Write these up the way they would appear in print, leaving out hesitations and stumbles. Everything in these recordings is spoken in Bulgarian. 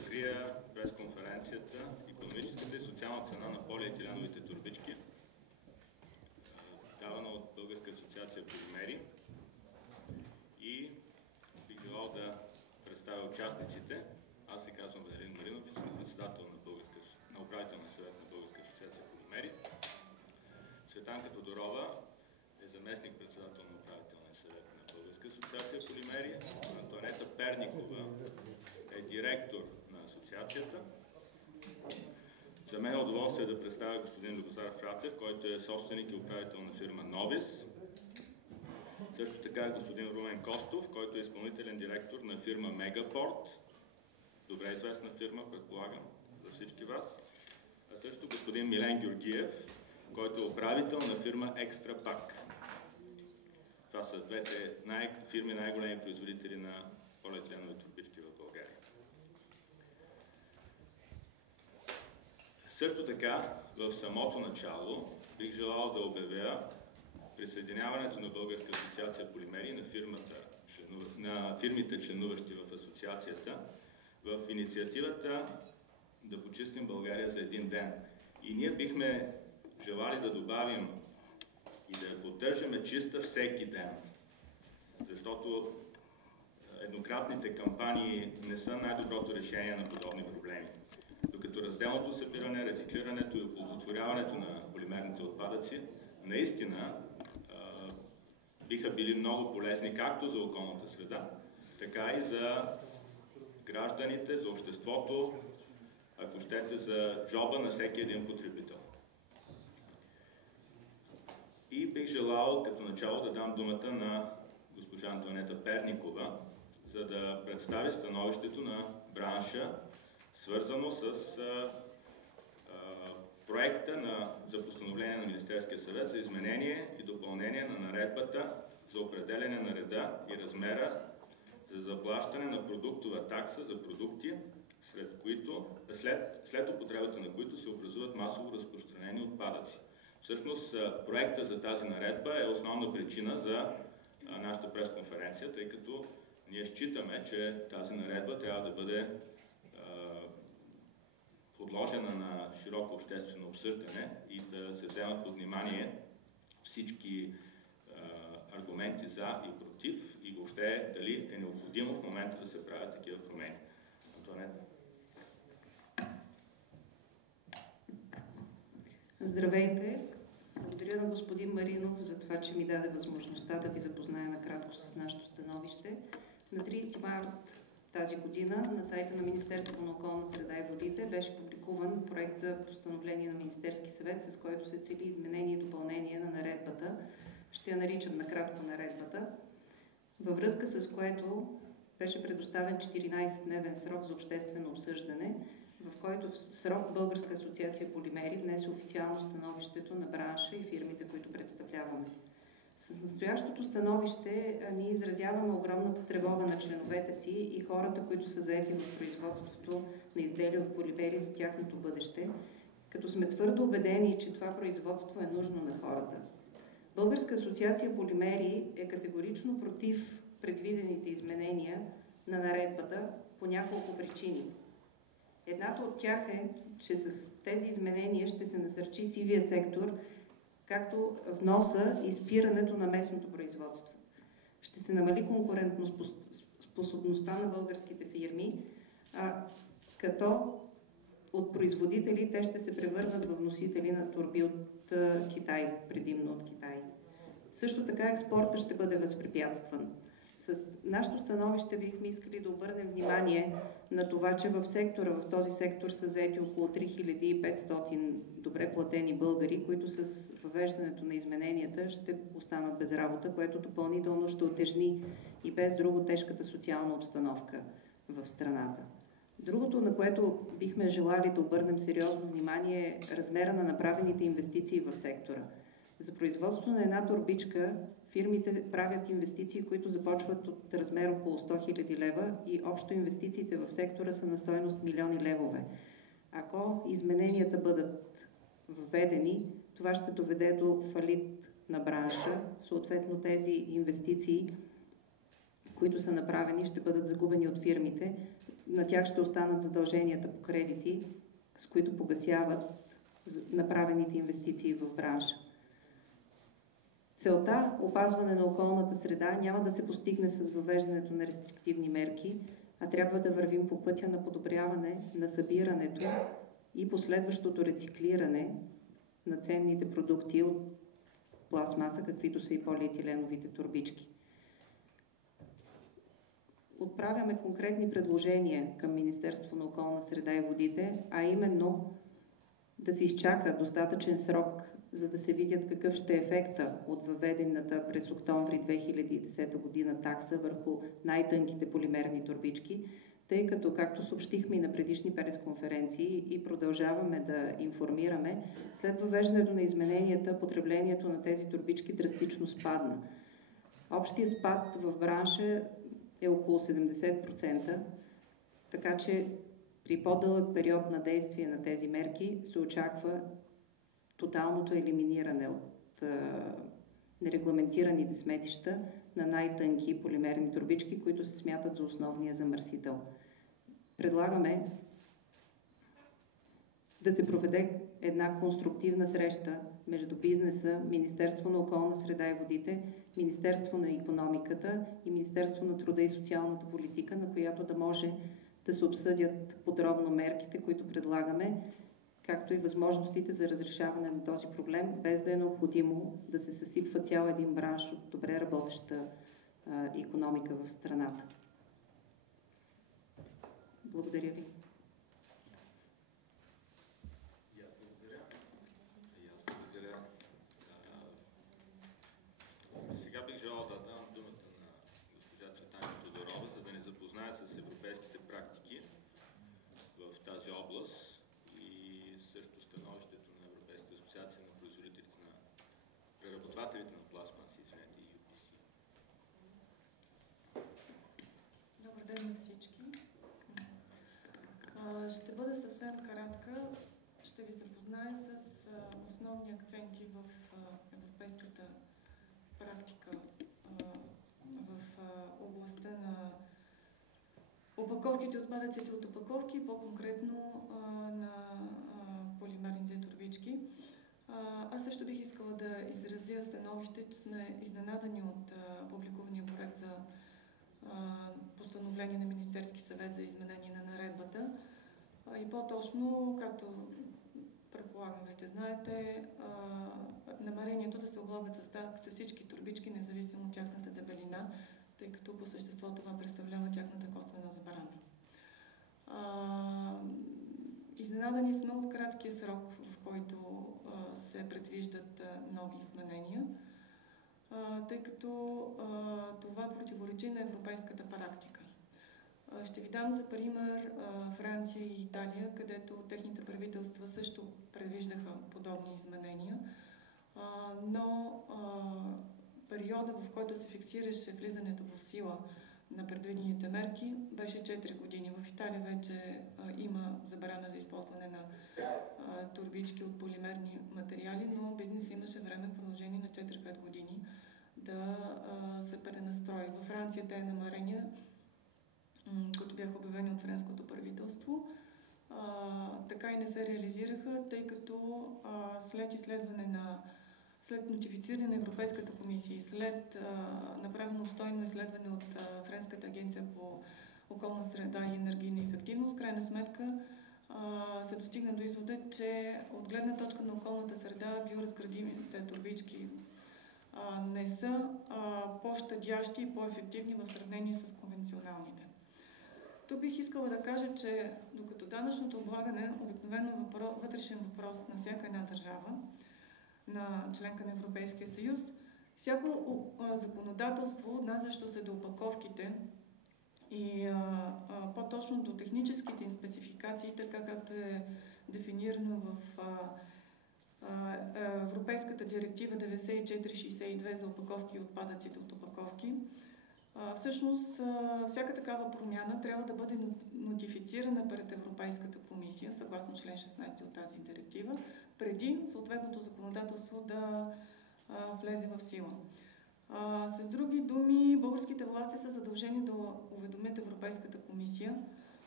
открия пресконференцията "Икономическата и социална цена на полиетиленовите турбички", давана от Българска асоциация полимери, и бих желал да представя участниците. Аз се казвам Венелин Маринов и съм председател на управителния съвет на Българска асоциация полимери. Цветанка Тодорова е заместник-председател на управителния съвет на Българска асоциация полимери. Антоанета Перникова е директор на асоциацията. За мен е удоволствие да представя господин Любозар Фратев, който е собственик и управител на фирма Новис. Също така е господин Румен Костов, който е изпълнителен директор на фирма Мегапорт. Добре известна фирма, предполагам, за всички вас. А също господин Милен Георгиев, който е управител на фирма Екстра Пак. Това са двете фирми, най-големи производители на полиетиленови турбички в България. Също така, в самото начало бих желал да обявя присъединяването на Българска асоциация полимери на фирмите, членуващи в асоциацията, в инициативата "Да почистим България за един ден". И ние бихме желали да добавим и да я поддържаме чиста всеки ден, защото еднократните кампании не са най-доброто решение на подобни проблеми. Докато разделното събиране, рециклирането и оползотворяването на полимерните отпадъци наистина биха били много полезни както за околната среда, така и за гражданите, за обществото, ако щете, за джоба на всеки един потребител. И бих желал като начало да дам думата на госпожа Антоанета Перникова, за да представи становището на бранша, свързано с проекта за постановление на Министерския съвет за изменение и допълнение на наредбата за определяне на реда и размера за заплащане на продуктова такса за продукти, след употребата на които се образуват масово разпространени отпадъци. Всъщност, проекта за тази наредба е основна причина за нашата пресконференция, тъй като ние считаме, че тази наредба трябва да бъде подложена на широко обществено обсъждане и да се вземат под внимание всички аргументи за и против и въобще дали е необходимо в момента да се правят такива промени. Антоанета. Здравейте! Благодаря на господин Маринов за това, че ми даде възможността да ви запозная накратко с нашето становище. На 30 март тази година на сайта на Министерството на околна среда и водите беше публикуван проект за постановление на Министерски съвет, с който се цели изменение и допълнение на наредбата. Ще я наричам накратко наредбата, във връзка с което беше предоставен 14-дневен срок за обществено обсъждане, в който срок Българска асоциация полимери внесе официално становището на бранша и фирмите, които представляваме. С настоящото становище ние изразяваме огромната тревога на членовете си и хората, които са заети в производството на изделия от полимери за тяхното бъдеще, като сме твърдо убедени, че това производство е нужно на хората. Българска асоциация полимери е категорично против предвидените изменения на наредбата по няколко причини. Едната от тях е, че с тези изменения ще се насърчи сивия сектор, както вноса и спирането на местното производство. Ще се намали конкурентоспособността на българските фирми, като от производители те ще се превърнат в вносители на торби от Китай, предимно от Китай. Също така експорта ще бъде възпрепятстван. С нашето становище бихме искали да обърнем внимание на това, че в този сектор са заети около 3500 добре платени българи, които с въвеждането на измененията ще останат без работа, което допълнително ще утежни и без друго тежката социална обстановка в страната. Другото, на което бихме желали да обърнем сериозно внимание, е размера на направените инвестиции в сектора. За производство на една торбичка фирмите правят инвестиции, които започват от размер около 100 000 лева и общо инвестициите в сектора са на стойност милиони левове. Ако измененията бъдат введени, това ще доведе до фалит на бранша. Съответно тези инвестиции, които са направени, ще бъдат загубени от фирмите. На тях ще останат задълженията по кредити, с които погасяват направените инвестиции в бранша. Целта опазване на околната среда няма да се постигне с въвеждането на рестриктивни мерки, а трябва да вървим по пътя на подобряване на събирането и последващото рециклиране на ценните продукти от пластмаса, каквито са и полиетиленовите торбички. Отправяме конкретни предложения към Министерството на околна среда и водите, а именно да се изчака достатъчен срок, за да се видят какъв ще е ефекта от въведената през октомври 2010 година такса върху най-тънките полимерни торбички, тъй като, както съобщихме и на предишни пресконференции и продължаваме да информираме, след въвеждането на измененията, потреблението на тези торбички драстично спадна. Общият спад в бранша е около 70%, така че при по-дълъг период на действие на тези мерки се очаква тоталното елиминиране от нерегламентираните сметища на най-тънки полимерни торбички, които се смятат за основния замърсител. Предлагаме да се проведе една конструктивна среща между бизнеса, Министерство на околна среда и водите, Министерство на икономиката и Министерство на труда и социалната политика, на която да може да се обсъдят подробно мерките, които предлагаме, както и възможностите за разрешаване на този проблем, без да е необходимо да се съсипва цял един бранш от добре работеща икономика в страната. Благодаря ви. Сега бих желал да дам думата на госпожа Цветана Тодорова, за да ни запознае с европейските практики в тази област и също становището на Европейската асоциация на производителите на преработвателите на пластмаси, извинете, и UPC. Добър ден на всички. Ще бъда съвсем кратка. Ще ви запозная с основни акценти в европейската практика в областта на опаковките и отпадъците от опаковки, по-конкретно на полимерните турбички. Аз също бих искала да изразя становище, че сме изненадани от публикувания проект за постановление на Министерски съвет за изменение на наредбата. И по-точно, както предполагам вече знаете, намерението да се облагат с такса всички турбички, независимо от тяхната дебелина, тъй като по същество това представлява тяхната косвена забрана. Изненадани сме от краткия срок, в който се предвиждат нови изменения, тъй като това противоречи на европейската практика. Ще ви дам за пример Франция и Италия, където техните правителства също предвиждаха подобни изменения, но периода, в който се фиксираше влизането в сила на предвидените мерки, беше 4 години. В Италия вече има забрана за използване на турбички от полимерни материали, но бизнес имаше време в продължение на 4-5 години да се пренастрои. Във Франция те намерения, които бяха обявени от френското правителство, така и не се реализираха, тъй като след нотифициране на Европейската комисия и след направено обстойно изследване от Френската агенция по околна среда и енергийна ефективност, крайна сметка се достигна до извода, че от гледна точка на околната среда биоразградимите турбички не са по-щадящи и по-ефективни в сравнение с конвенционалните. Тук бих искала да кажа, че докато данъчното облагане обикновено вътрешен въпрос на всяка една държава, на членка на Европейския съюз, всяко законодателство, отнасящо се до опаковките и по-точно до техническите им спецификации, така както е дефинирано в Европейската директива 9462 за опаковки и отпадъците от опаковки, всъщност всяка такава промяна трябва да бъде нотифицирана пред Европейската комисия, съгласно член 16 от тази директива, преди съответното законодателство да влезе в сила. С други думи, българските власти са задължени да уведомят Европейската комисия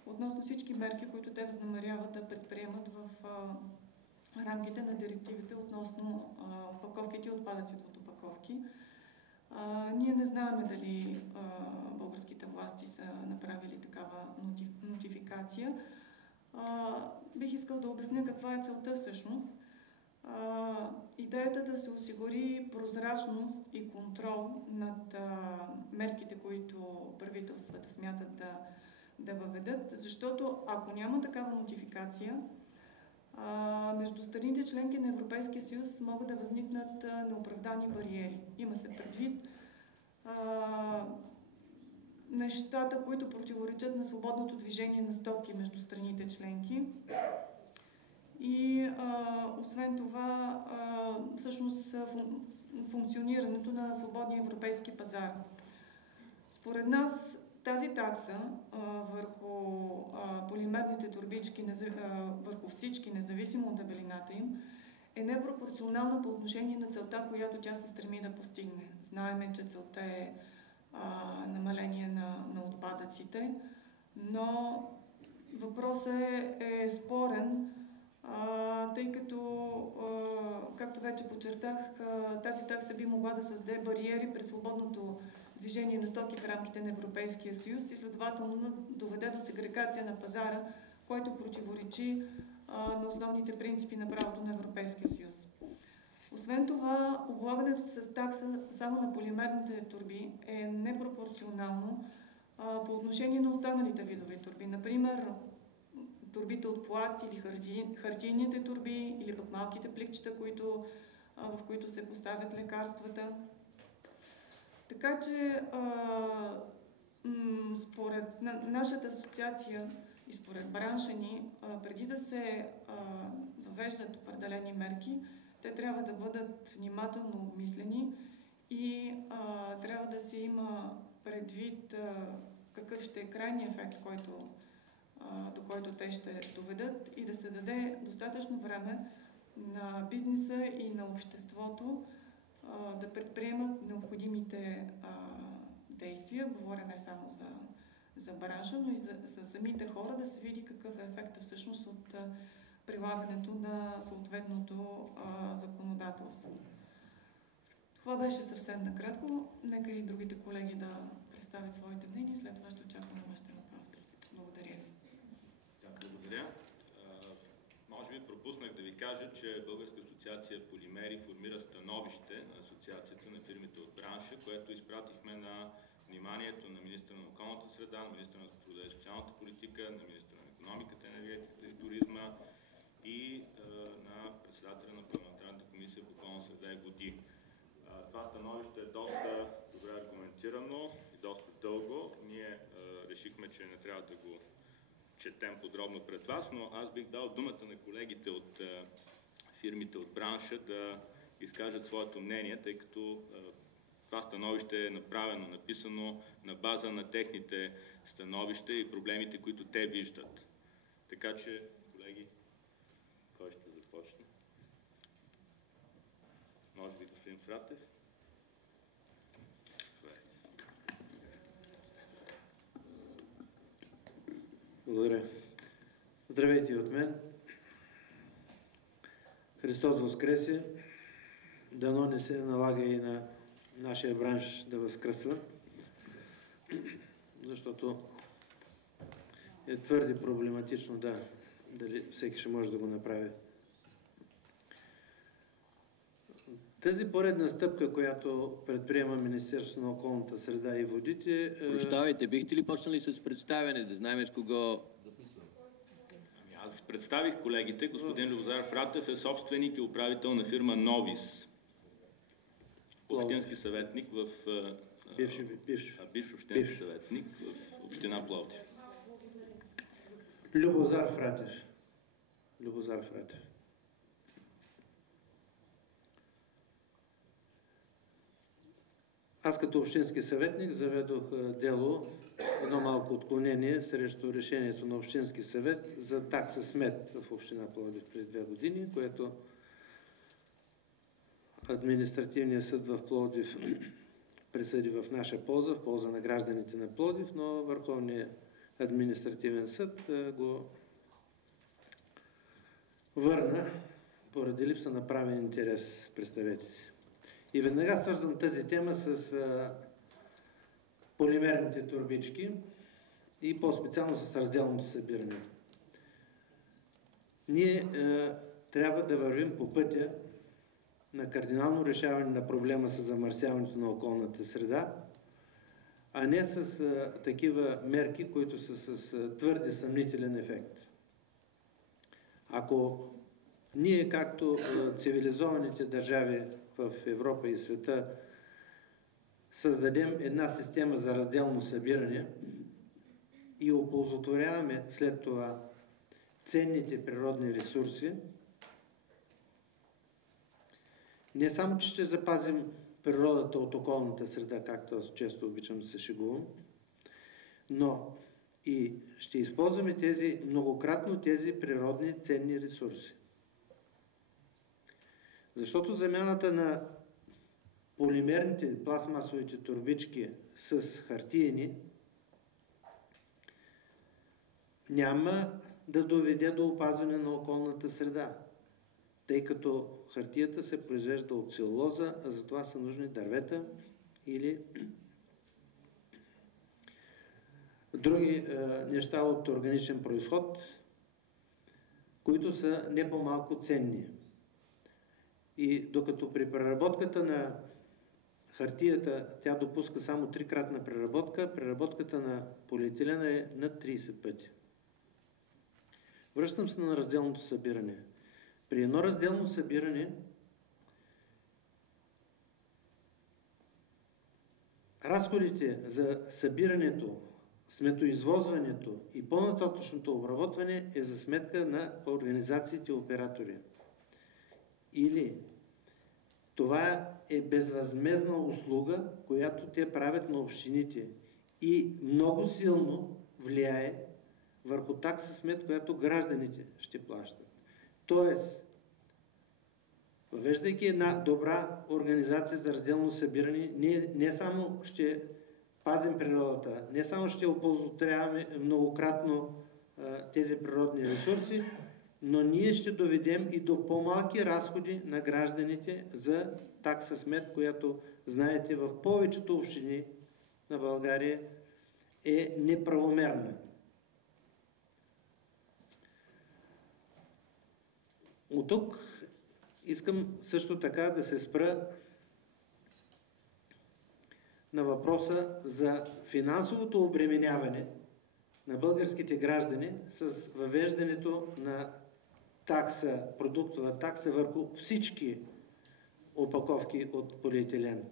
относно всички мерки, които те възнамеряват да предприемат в рамките на директивите относно опаковките и отпадъците от опаковки. Ние не знаем дали българските власти са направили такава нотификация. Бих искал да обясня каква е целта всъщност. Идеята да се осигури прозрачност и контрол над мерките, които правителствата смятат да въведат, защото ако няма такава нотификация, между страните членки на Европейския съюз могат да възникнат неоправдани бариери. Има се предвид нещата, които противоречат на свободното движение на стоки между страните членки. И освен това, всъщност функционирането на свободния европейски пазар. Според нас тази такса върху полимерните турбички, върху всички, независимо от дебелината им, е непропорционална по отношение на целта, която тя се стреми да постигне. Знаеме, че целта е намаление на отпадъците, но въпросът е спорен, тъй като, както вече подчертах, тази такса би могла да създаде бариери пред свободното движение на стоки в рамките на Европейския съюз и следователно доведе до сегрегация на пазара, който противоречи на основните принципи на правото на Европейския съюз. Освен това, облагането с такса само на полимерните турби е непропорционално по отношение на останалите видове турби. Например, турбите от плат или хартийните турби, или пък малките пликчета, в които се поставят лекарствата. Така че, според нашата асоциация и според бранша ни, преди да се въвеждат определени мерки, те трябва да бъдат внимателно обмислени и трябва да се има предвид какъв ще е крайният ефект, до който те ще доведат, и да се даде достатъчно време на бизнеса и на обществото да предприемат необходимите действия. Говоря не само за бранша, но и за самите хора, да се види какъв е ефектът всъщност от прилагането на съответното законодателство. Това беше съвсем накратко. Нека и другите колеги да представят своите мнения. След това ще очакваме вашите въпроси. Благодаря ви. Благодаря. Може би пропуснах да ви кажа, че Българска асоциация Полимери формира становище на Асоциацията на фирмите от бранша, което изпратихме на вниманието на министъра на околната среда, на министъра на труда и социалната политика, на министъра на икономиката, енергетиката и туризма и на председателя на парламентарната комисия по околна среда и води. Това становище е доста добре аргументирано и доста дълго. Ние решихме, че не трябва да го четем подробно пред вас, но аз бих дал думата на колегите от фирмите от бранша да изкажат своето мнение, тъй като това становище е направено, написано на база на техните становища и проблемите, които те виждат. Така че, колеги, кой ще започне? Може би господин Фратев? Благодаря. Здравейте от мен. Христос Воскресе. Дано не се налага и на нашия бранш да възкръсва, защото е твърде проблематично, дали всеки ще може да го направи. Тази поредна стъпка, която предприема Министерството на околната среда и водите... Прощавайте, бихте ли почнали с представяне, да знаем с кого записваме? Аз представих колегите. Господин Любозар Фратев е собственик и управител на фирма Новис. Общински съветник в... Бивш общински съветник в община Пловдив. Любозар Фратев. Любозар Фратев. Аз като общински съветник заведох дело, едно малко отклонение срещу решението на Общински съвет за такса смет в община Пловдив през 2 години, което Административният съд в Пловдив присъди в наша полза, в полза на гражданите на Пловдив, но Върховният административен съд го върна поради липса на правен интерес, представете си. И веднага свързвам тази тема с полимерните турбички и по-специално с разделното събиране. Ние трябва да вървим по пътя на кардинално решаване на проблема с замърсяването на околната среда, а не с такива мерки, които са с твърде съмнителен ефект. Ако ние, както цивилизованите държави в Европа и света, създадем една система за разделно събиране и оползотворяваме след това ценните природни ресурси, не само, че ще запазим природата от околната среда, както аз често обичам да се шегувам, но и ще използваме многократно тези природни ценни ресурси. Защото замяната на полимерните пластмасовите турбички с хартиени няма да доведе до опазване на околната среда, тъй като хартията се произвежда от целулоза, а за това са нужни дървета или други неща от органичен произход, които са не по-малко ценни. И докато при преработката на хартията тя допуска само 3-кратна преработка, преработката на полиетилена е над 30 пъти. Връщам се на разделното събиране. При едно разделно събиране разходите за събирането, сметоизвозването и по-нататъчното обработване е за сметка на организациите оператори. Или това е безвъзмездна услуга, която те правят на общините и много силно влияе върху такса смет, която гражданите ще плащат. Тоест, въвеждайки една добра организация за разделно събиране, ние не само ще пазим природата, не само ще оползотворяваме многократно тези природни ресурси, но ние ще доведем и до по-малки разходи на гражданите за такса смет, която, знаете, в повечето общини на България е неправомерна. От тук искам също така да се спра на въпроса за финансовото обременяване на българските граждани с въвеждането на такса, продуктова такса върху всички опаковки от полиетилен.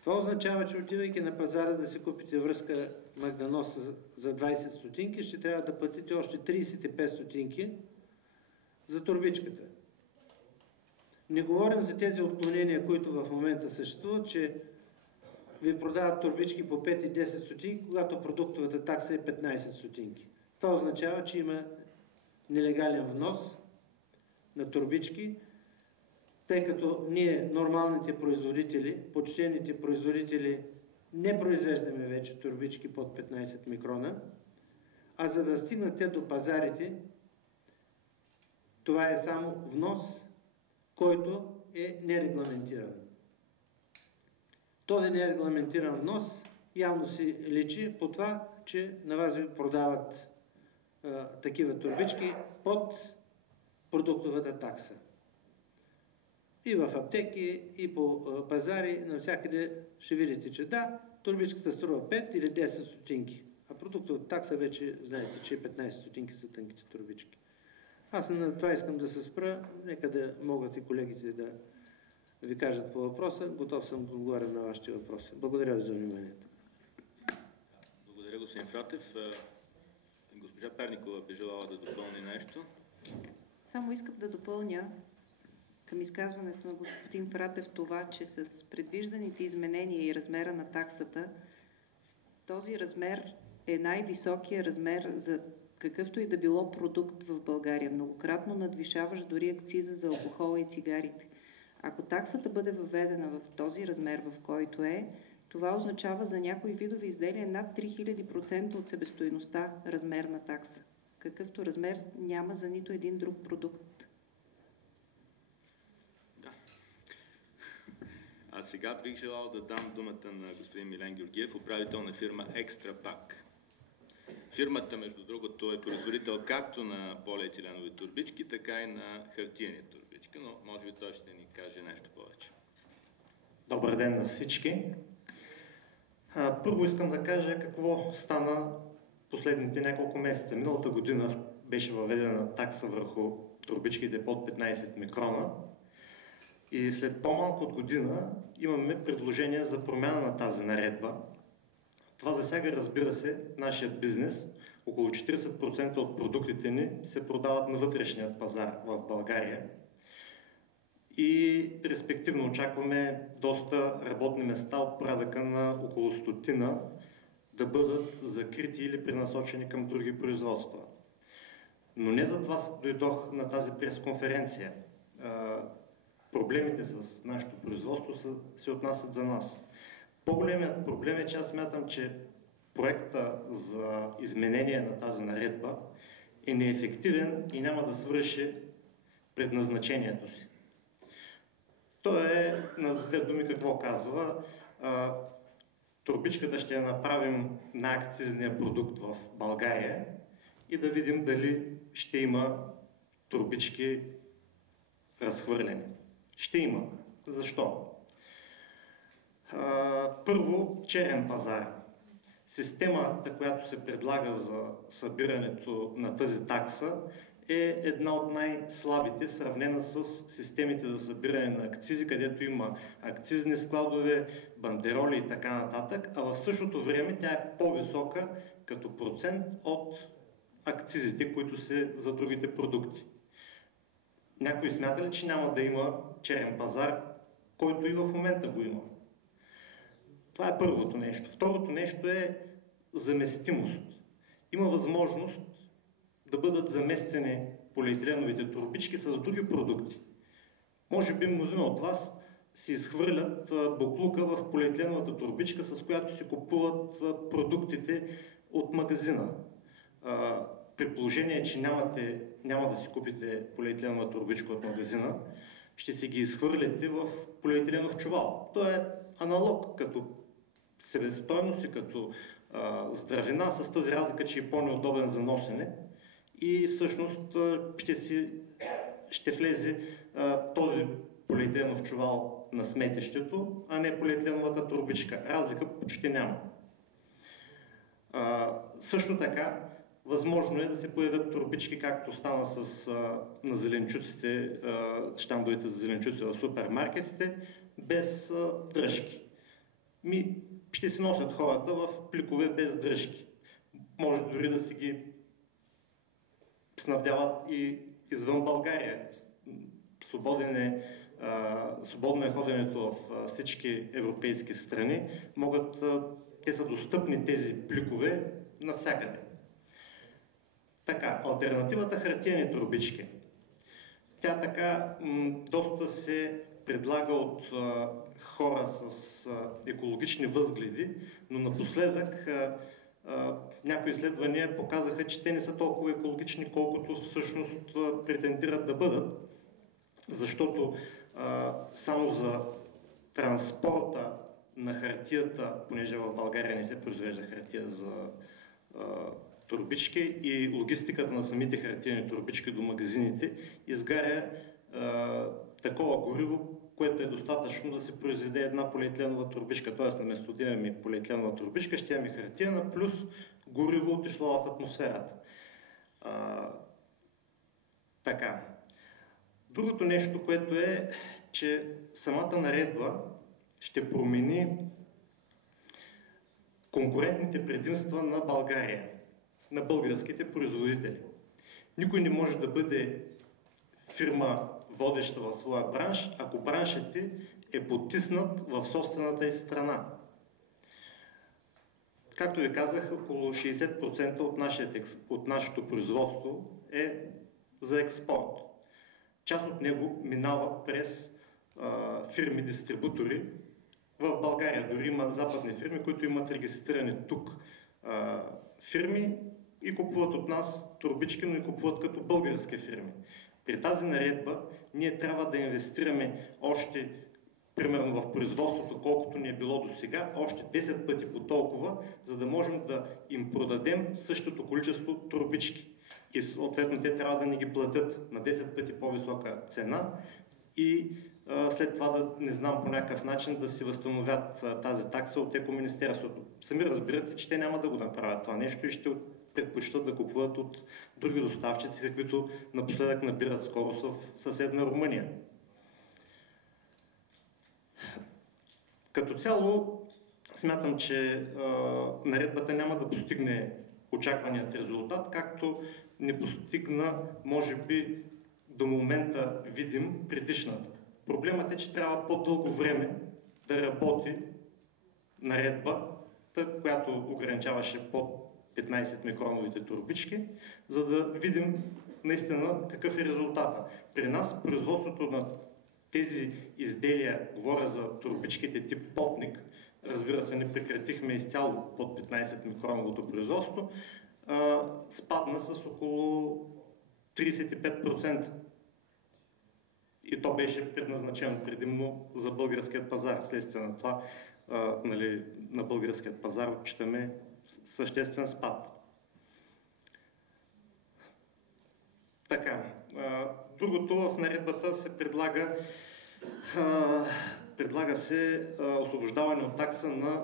Това означава, че отивайки на пазара да си купите връзка магданоса за 20 стотинки, ще трябва да платите още 35 стотинки за турбичката. Не говорим за тези отклонения, които в момента съществуват, че ви продават турбички по 5 и 10 стотинки, когато продуктовата такса е 15 стотинки. Това означава, че има нелегален внос на турбички, тъй като ние, нормалните производители, почтените производители, не произвеждаме вече турбички под 15 микрона, а за да стигнат те до пазарите, това е само внос, който е нерегламентиран. Този нерегламентиран внос явно си личи по това, че на вас ви продават такива турбички под продуктовата такса. И в аптеки, и по пазари, навсякъде ще видите, че да, турбичката струва 5 или 10 стотинки, а продуктовата такса вече знаете, че е 15 стотинки за тънките турбички. Аз на това искам да се спра, нека да могат и колегите да ви кажат по въпроса. Готов съм да отговоря на вашите въпроси. Благодаря ви за вниманието. Благодаря, господин Фратев. Госпожа Перникова би желала да допълни нещо. Само искам да допълня към изказването на господин Фратев това, че с предвижданите изменения и размера на таксата, този размер е най-високия размер за какъвто и да било продукт в България, многократно надвишаващ дори акциза за алкохола и цигарите. Ако таксата бъде въведена в този размер, в който е, това означава за някои видове изделия над 3000% от себестойността размер на такса, какъвто размер няма за нито един друг продукт. Да. А сега бих желал да дам думата на господин Милен Георгиев, управител на фирма Екстра Пак. Фирмата, между другото, е производител както на полиетиленови турбички, така и на хартиени турбички, но може би той ще ни каже нещо повече. Добър ден на всички! Първо искам да кажа какво стана последните няколко месеца. Миналата година беше въведена такса върху турбичките под 15 микрона и след по-малко от година имаме предложение за промяна на тази наредба. Това засяга, разбира се, нашият бизнес. Около 40% от продуктите ни се продават на вътрешния пазар в България. И респективно очакваме доста работни места от порядъка на около 100 да бъдат закрити или пренасочени към други производства. Но не за това дойдох на тази пресконференция. Проблемите с нашето производство се отнасят за нас. По-големият проблем е, че аз смятам, че проекта за изменение на тази наредба е неефективен и няма да свърши предназначението си. Той е, на две думи, какво казва? Турбичката ще я направим на акцизния продукт в България и да видим дали ще има турбички разхвърлени. Ще има. Защо? Първо, черен пазар. Системата, която се предлага за събирането на тази такса, е една от най-слабите, сравнена с системите за събиране на акцизи, където има акцизни складове, бандероли и така нататък, а в същото време тя е по-висока като процент от акцизите, които са за другите продукти. Някой смята ли, че няма да има черен пазар, който и в момента го има? Това е първото нещо. Второто нещо е заместимост. Има възможност да бъдат заместени полиетиленовите турбички с други продукти. Може би мнозина от вас си изхвърлят боклука в полиетиленовата турбичка, с която си купуват продуктите от магазина. При положение, че няма да си купите полиетиленова турбичка от магазина, ще си ги изхвърляте в полиетиленов чувал. То е аналог като себестойност и като здравина, с тази разлика, че е по-неудобен за носене и всъщност ще влезе този полиетиленов чувал на сметището, а не полиетиленовата турбичка. Разлика почти няма. Също така, възможно е да се появят турбички, както стана на зеленчуците, щандовете за зеленчуци в супермаркетите, без дръжки. Ще си носят хората в пликове без дръжки. Може дори да си ги снабдяват и извън България. Свободно е ходенето в всички европейски страни. Те са достъпни тези пликове навсякъде. Така, алтернативата хартиени турбички. Тя така доста се предлага от хора с екологични възгледи, но напоследък някои изследвания показаха, че те не са толкова екологични, колкото всъщност претендират да бъдат, защото само за транспорта на хартията, понеже в България не се произвежда хартия за турбички и логистиката на самите хартиени турбички до магазините, изгаря такова гориво, което е достатъчно да се произведе една полиетиленова турбичка, т.е. наместо да имаме полиетиленова турбичка, ще имаме хартиена плюс гориво отишло в атмосферата. Така. Другото нещо, което е, че самата наредба ще промени конкурентните предимства на България, на българските производители. Никой не може да бъде фирма водеща в своя бранш, ако браншът ти е потиснат в собствената й страна. Както ви казах, около 60% от нашето производство е за експорт. Част от него минава през фирми-дистрибутори. В България дори има западни фирми, които имат регистрирани тук фирми и купуват от нас торбички, но и купуват като български фирми. При тази наредба ние трябва да инвестираме още, примерно в производството, колкото ни е било до сега, още 10 пъти по толкова, за да можем да им продадем същото количество торбички. И съответно те трябва да ни ги платят на 10 пъти по-висока цена и след това да, не знам, по някакъв начин да си възстановят тази такса от Екоминистерството. Сами разбирате, че те няма да го направят това нещо и ще предпочитат да купуват от други доставчици, каквито напоследък набират скорост в съседна Румъния. Като цяло смятам, че наредбата няма да постигне очакваният резултат, както не постигна, може би, до момента видим предишната. Проблемът е, че трябва по-дълго време да работи наредбата, която ограничаваше под 15 микроновите турбички, за да видим наистина какъв е резултата. При нас производството на тези изделия, говоря за турбичките тип потник, разбира се, не прекратихме изцяло под 15 микроновото производство, спадна с около 35%. И то беше предназначено предимно за българският пазар. Следствие на това, на българският пазар отчитаме съществен спад. Така, другото в наредбата се предлага се освобождаване от такса на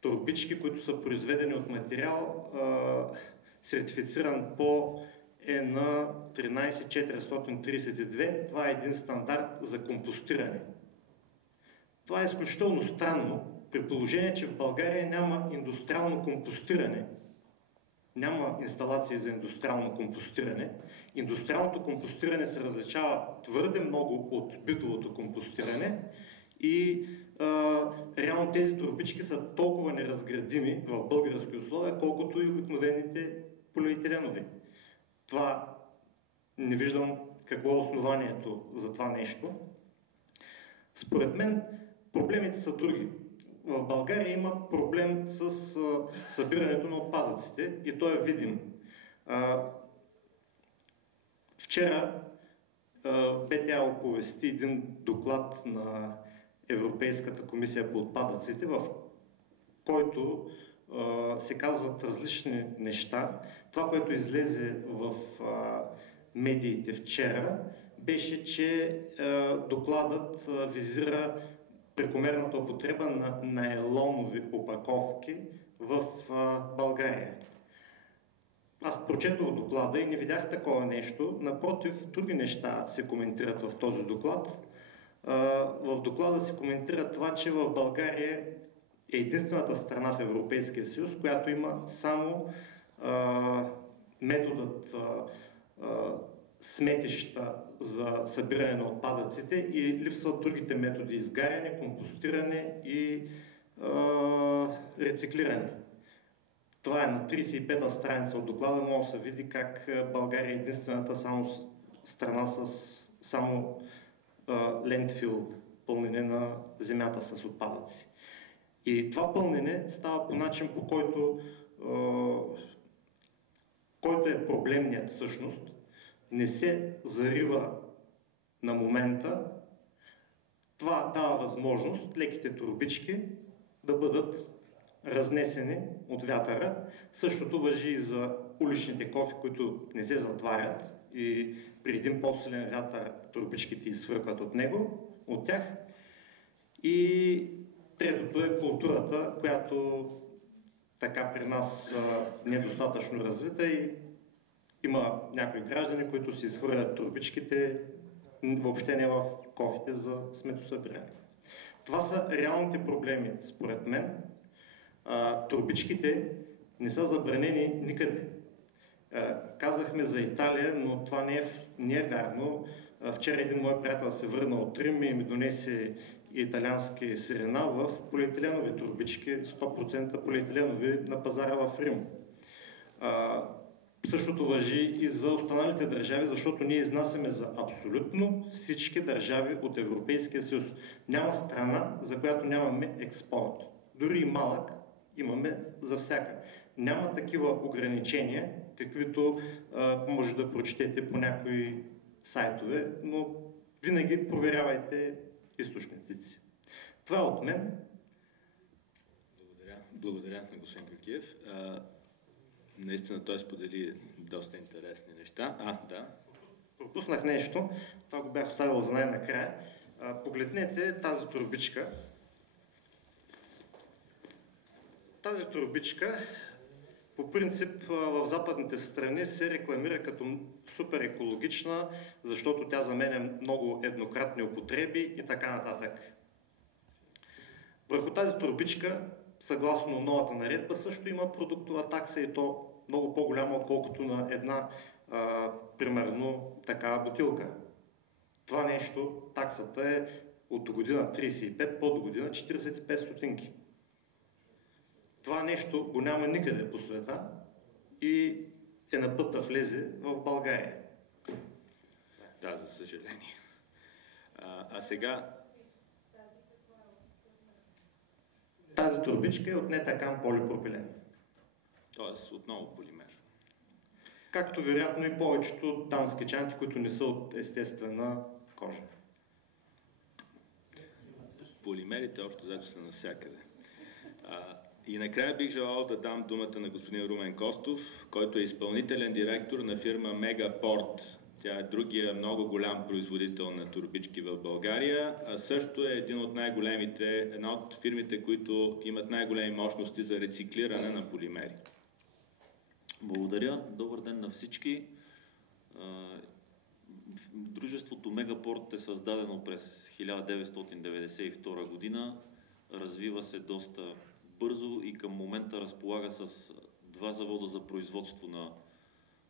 торбички, които са произведени от материал, сертифициран по ЕН 13432. Това е един стандарт за компостиране. Това е изключително странно, при положение, че в България няма индустриално компостиране. Няма инсталации за индустриално компостиране. Индустриалното компостиране се различава твърде много от битовото компостиране и реално тези турбички са толкова неразградими в български условия, колкото и обикновените полиетиленови. Това не виждам какво е основанието за това нещо. Според мен проблемите са други. В България има проблем с събирането на отпадъците и той е видим. Вчера БТА оповести един доклад на Европейската комисия по отпадъците, в който се казват различни неща. Това, което излезе в медиите вчера, беше, че докладът визира прекомерната употреба на найлонови опаковки в България. Аз прочетох доклада и не видях такова нещо. Напротив, други неща се коментират в този доклад. В доклада се коментира това, че в България е единствената страна в Европейския съюз, която има само методът сметища за събиране на отпадъците и липсват другите методи: изгаряне, компостиране и рециклиране. Това е на 35-та страница от доклада, може да се види как България е единствената страна с само лендфил, пълнене на земята с отпадъци. И това пълнене става по начин, по който е проблемният всъщност. Не се зарива на момента. Това дава възможност леките турбички да бъдат разнесени от вятъра. Същото важи и за уличните кофи, които не се затварят и при един по-силен вятър турбичките изсвъркват от тях. И третото е културата, която така при нас не е достатъчно развита и има някои граждани, които си изхвърлят турбичките въобще не в кофите за сметосъбиране. Това са реалните проблеми, според мен. Турбичките не са забранени никъде. Казахме за Италия, но това не е вярно. Вчера един мой приятел се върна от Рим и ми донесе италиански сирена в полиетиленови турбички, 100% полиетиленови на пазара в Рим. Същото важи и за останалите държави, защото ние изнасяме за абсолютно всички държави от Европейския съюз. Няма страна, за която нямаме експорт. Дори и малък имаме за всяка. Няма такива ограничения, каквито може да прочетете по някои сайтове, но винаги проверявайте източниците си. Това е от мен. Благодаря на господин Георгиев. Наистина той сподели доста интересни неща. Да. Пропуснах нещо, това го бях оставил за най-накрая. Погледнете тази турбичка. Тази турбичка по принцип в западните страни се рекламира като супер екологична, защото тя заменя много еднократни употреби и така нататък. Върху тази турбичка, съгласно новата наредба, също има продуктова такса и то много по-голяма, отколкото на една, примерно, такава бутилка. Това нещо, таксата е от до година 35, по до година 45 стотинки. Това нещо го няма никъде по света и е на път да влезе в България. Да, за съжаление. А сега... Тази турбичка е от нетакан полипропилен. Тоест отново полимер. Както вероятно и повечето дамски чанти, които не са от естествена кожа. Полимерите общо взето са навсякъде. И накрая бих желал да дам думата на господин Румен Костов, който е изпълнителен директор на фирма Мегапорт. Тя е другия много голям производител на турбички в България, а също е една от фирмите, които имат най-големи мощности за рециклиране на полимери. Благодаря. Добър ден на всички. Дружеството Мегапорт е създадено през 1992 година. Развива се доста бързо и към момента разполага с 2 завода за производство на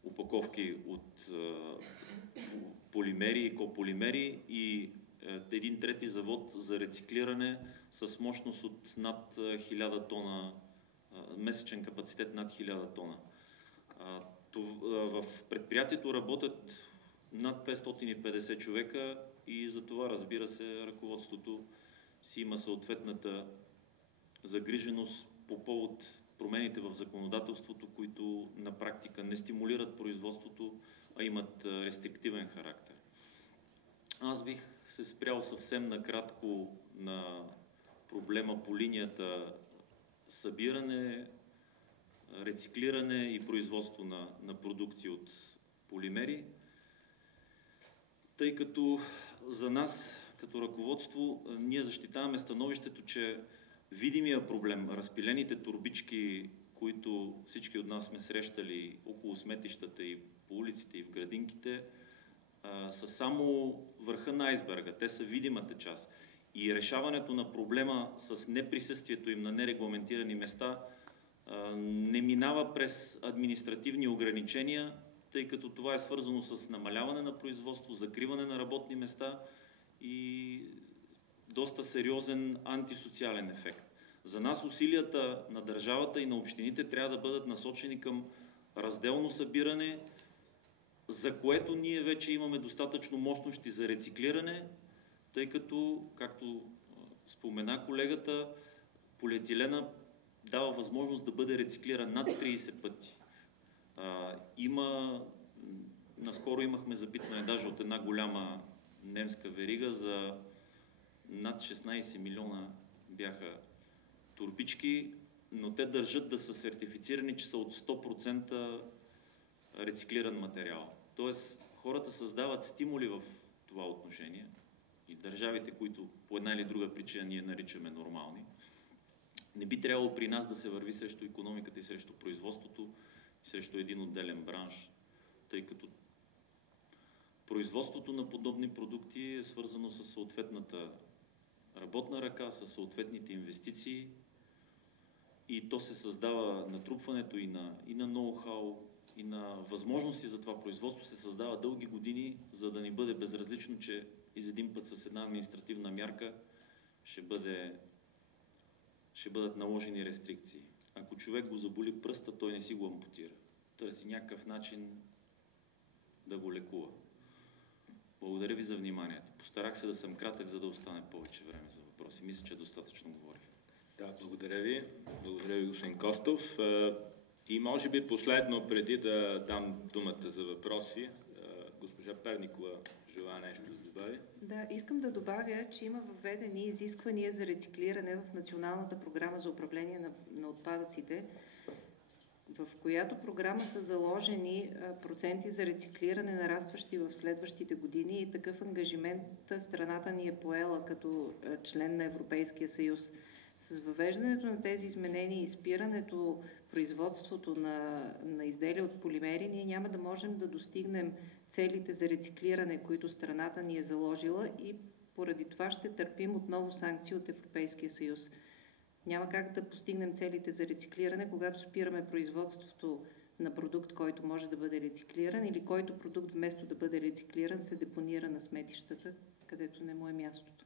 опаковки от полимери и кополимери и един трети завод за рециклиране с мощност от над 1000 тона, месечен капацитет над 1000 тона. В предприятието работят над 550 човека и за това, разбира се, ръководството си има съответната загриженост по повод промените в законодателството, които на практика не стимулират производството, а имат рестриктивен характер. Аз бих се спрял съвсем накратко на проблема по линията събиране, рециклиране и производство на продукти от полимери, тъй като за нас като ръководство ние защитаваме становището, че видимия проблем, разпилените турбички, които всички от нас сме срещали около сметищата и по улиците и в градинките, са само върха на айсберга. Те са видимата част. И решаването на проблема с неприсъствието им на нерегламентирани места не минава през административни ограничения, тъй като това е свързано с намаляване на производство, закриване на работни места и доста сериозен антисоциален ефект. За нас усилията на държавата и на общините трябва да бъдат насочени към разделно събиране, за което ние вече имаме достатъчно мощности за рециклиране, тъй като, както спомена колегата, полиетилена дава възможност да бъде рециклиран над 30 пъти. Наскоро имахме запитване даже от една голяма немска верига за над 16 милиона бяха турбички, но те държат да са сертифицирани, че са от 100% рециклиран материал. Тоест, хората създават стимули в това отношение и държавите, които по една или друга причина ние наричаме нормални. Не би трябвало при нас да се върви срещу икономиката и срещу производството, и срещу един отделен бранш, тъй като производството на подобни продукти е свързано с съответната работна ръка, с съответните инвестиции и то се създава натрупването и на ноу-хау, и на възможности за това производство се създава дълги години, за да ни бъде безразлично, че из един път с една административна мярка ще бъдат наложени рестрикции. Ако човек го заболи пръста, той не си го ампутира. търси някакъв начин да го лекува. Благодаря ви за вниманието. Постарах се да съм кратък, за да остане повече време за въпроси. Мисля, че достатъчно говорих. Да, благодаря ви. Благодаря ви, господин Костов. И може би последно, преди да дам думата за въпроси, госпожа Перникова желая нещо да добави. Да, искам да добавя, че има въведени изисквания за рециклиране в Националната програма за управление на отпадъците, в която програма са заложени проценти за рециклиране, нарастващи в следващите години, и такъв ангажимент страната ни е поела като член на Европейския съюз. С въвеждането на тези изменения и спирането производството на изделия от полимери, ние няма да можем да достигнем целите за рециклиране, които страната ни е заложила, и поради това ще търпим отново санкции от Европейския съюз. Няма как да постигнем целите за рециклиране, когато спираме производството на продукт, който може да бъде рециклиран, или който продукт вместо да бъде рециклиран се депонира на сметищата, където не му е мястото.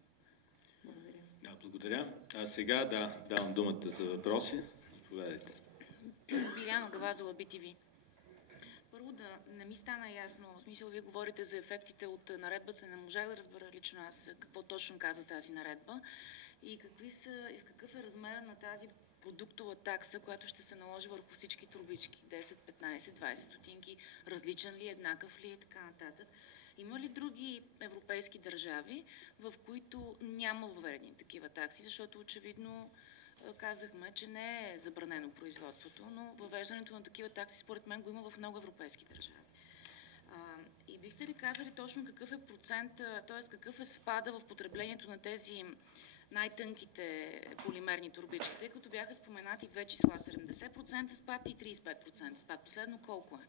Благодаря. Да, благодаря. А сега давам думата за въпроси. Заповядайте. Биляна Гавазова, BTV. Първо, да не ми стана ясно, в смисъл вие говорите за ефектите от наредбата, не можах да разбера лично аз какво точно казва тази наредба и какъв е размера на тази продуктова такса, която ще се наложи върху всички турбички. 10, 15, 20 стотинки, различен ли, еднакъв ли и така нататък. Има ли други европейски държави, в които няма въведени такива такси, защото очевидно казахме, че не е забранено производството, но въвеждането на такива такси според мен го има в много европейски държави. И бихте ли казали точно какъв е процент, т.е. какъв е спада в потреблението на тези най-тънките полимерни турбички, тъй като бяха споменати две числа, 70% спад и 35% спад. Последно колко е?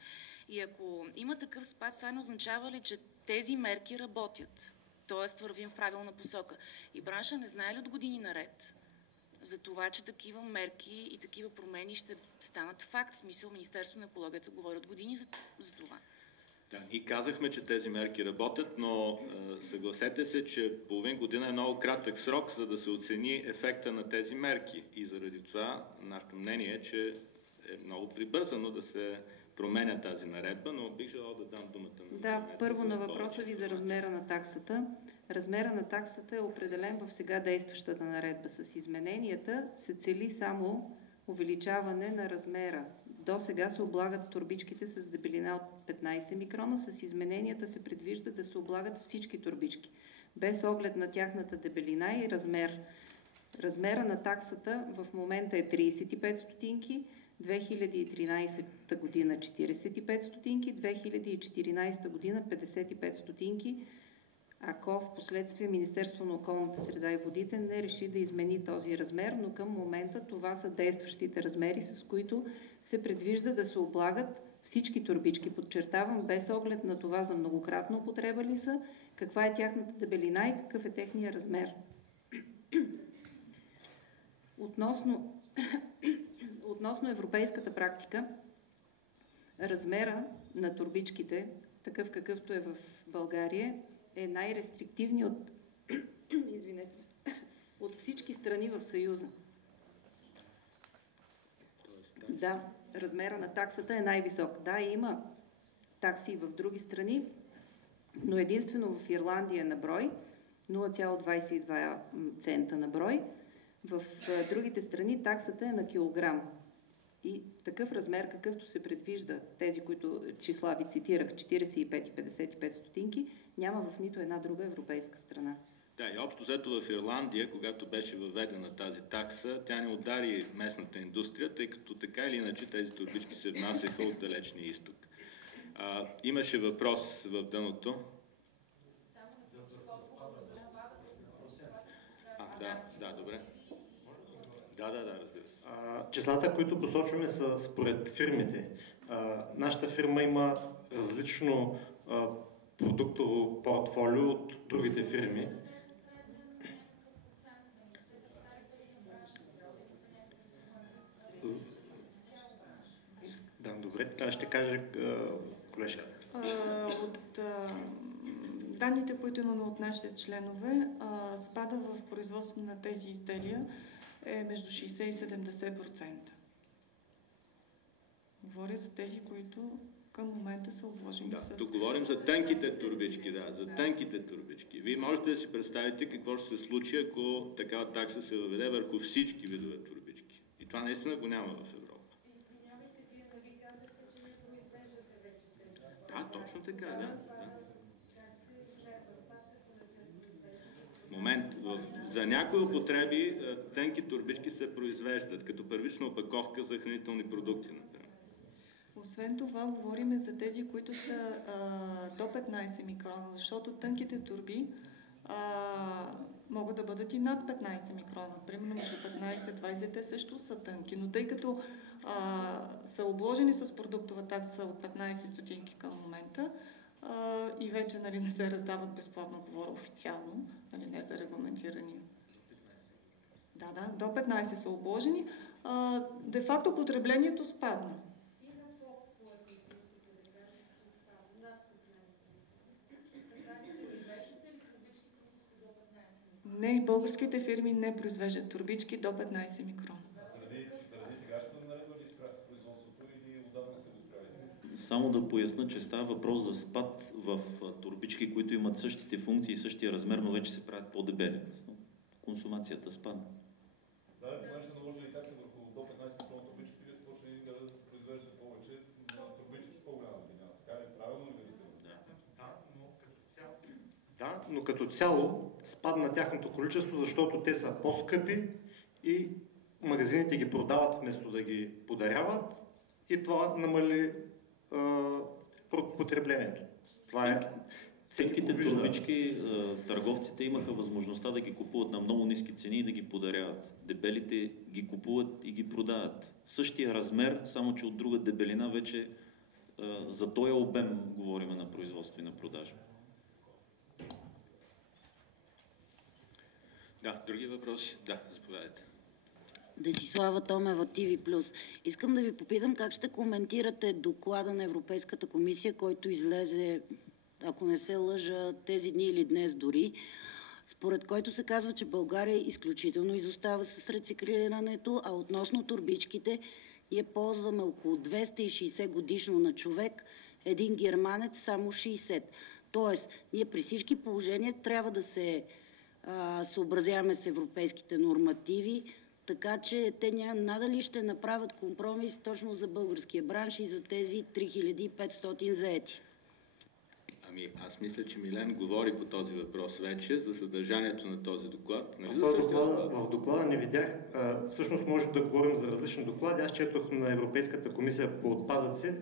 И ако има такъв спад, това не означава ли, че тези мерки работят? Т.е. вървим в правилна посока. И бранша не знае ли от години наред за това, че такива мерки и такива промени ще станат факт? В смисъл, Министерството на екологията говори от години за това. Да, ние казахме, че тези мерки работят, но съгласете се, че половин година е много кратък срок, за да се оцени ефекта на тези мерки. И заради това нашето мнение е, че е много прибързано да се променя тази наредба, но бих желал да дам думата на... Да, първо на въпроса ви за размера на таксата. Размера на таксата е определен в сега действащата наредба. С измененията се цели само увеличаване на размера. До сега се облагат турбичките с дебелина от 15 микрона, с измененията се предвижда да се облагат всички турбички, без оглед на тяхната дебелина и размер. Размера на таксата в момента е 35 стотинки, 2013 година 45 стотинки, 2014 година 55 стотинки, ако в последствие Министерството на околната среда и водите не реши да измени този размер, но към момента това са действащите размери, с които се предвижда да се облагат всички турбички. Подчертавам, без оглед на това за многократна употреба ли са, каква е тяхната дебелина и какъв е техния размер. Относно европейската практика, размера на турбичките, такъв какъвто е в България, е най-рестриктивният от всички страни в Съюза. Да, размера на таксата е най-висок. Да, има такси и в други страни, но единствено в Ирландия на брой 0,22 цента на брой. В другите страни таксата е на килограм. И такъв размер, какъвто се предвижда, тези, които числа ви цитирах, 45 и 55 стотинки, няма в нито една друга европейска страна. Да, и общо взето в Ирландия, когато беше въведена тази такса, тя не удари местната индустрия, тъй като така или иначе тези турбички се внасяха от далечния изток. Имаше въпрос в дъното. Да, добре. Да, разбира се. Числата, които посочваме, са според фирмите. Нашата фирма има различно продуктово портфолио от другите фирми. Да, добре. Ще кажа колежка. От данните, които имаме от нашите членове, спада в производство на тези изделия е между 60 и 70%. Говоря за тези, които към момента са обложени Да, с... тук говорим за тънките турбички, за Да. тънките турбички. Вие можете да си представите какво ще се случи, ако такава такса се въведе върху всички видове турбички. И това наистина го няма в Европа. Да, точно така, да. Момент. За някои употреби тънки турбички се произвеждат като първична опаковка за хранителни продукти, например. Освен това, говорим за тези, които са до 15 микрона, защото тънките турби могат да бъдат и над 15 микрона. Примерно между 15 и 20 те също са тънки, но тъй като са обложени с продуктова такса от 15 стотинки към момента и вече не се раздават безплатно, говоря официално, не са регламентирани. Да, до 15 са обложени. Де-факто потреблението спадна. Не, българските фирми не произвеждат турбички до 15 микрона. Само да поясна, че става въпрос за спад в турбички, които имат същите функции и същия размер, но вече се правят по-дебели. Консумацията спадна. Да, понеже са наложили такса върху до 15 микрона турбички, вие сте почнали да произвеждате повече на турбички с по-голяма дебелина. Така ли? Правилно ли виждате? Да, но като цяло спадна тяхното количество, защото те са по-скъпи и магазините ги продават вместо да ги подаряват и това намали потреблението. Това е. Тънките турбички, търговците имаха възможността да ги купуват на много ниски цени и да ги подаряват. Дебелите ги купуват и ги продават. Същия размер, само че от друга дебелина вече за този обем говорим на производство и на продажа. Да, други въпроси? Да, заповядайте. Десислава Томева, TV+. Искам да ви попитам как ще коментирате доклада на Европейската комисия, който излезе, ако не се лъжа, тези дни или днес дори, според който се казва, че България изключително изостава с рециклирането, а относно турбичките ние ползваме около 260 годишно на човек, един германец само 60. Тоест, ние при всички положения трябва да се съобразяваме с европейските нормативи, така че те надали ще направят компромис точно за българския бранш и за тези 3500 заети. Ами, аз мисля, че Милен говори по този въпрос вече, за съдържанието на този доклад. Нали? В доклада не видях, всъщност може да говорим за различни доклади. Аз четох на Европейската комисия по отпадъци.